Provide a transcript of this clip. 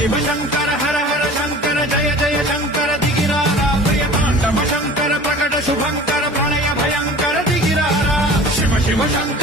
शिव शंकर हर हर शंकर जय जय शंकर दिगिरारा प्रिय तांडव शंकर प्रकट शुभंकर प्रणय भयंकर दिगिरारा शिव शिव शंकर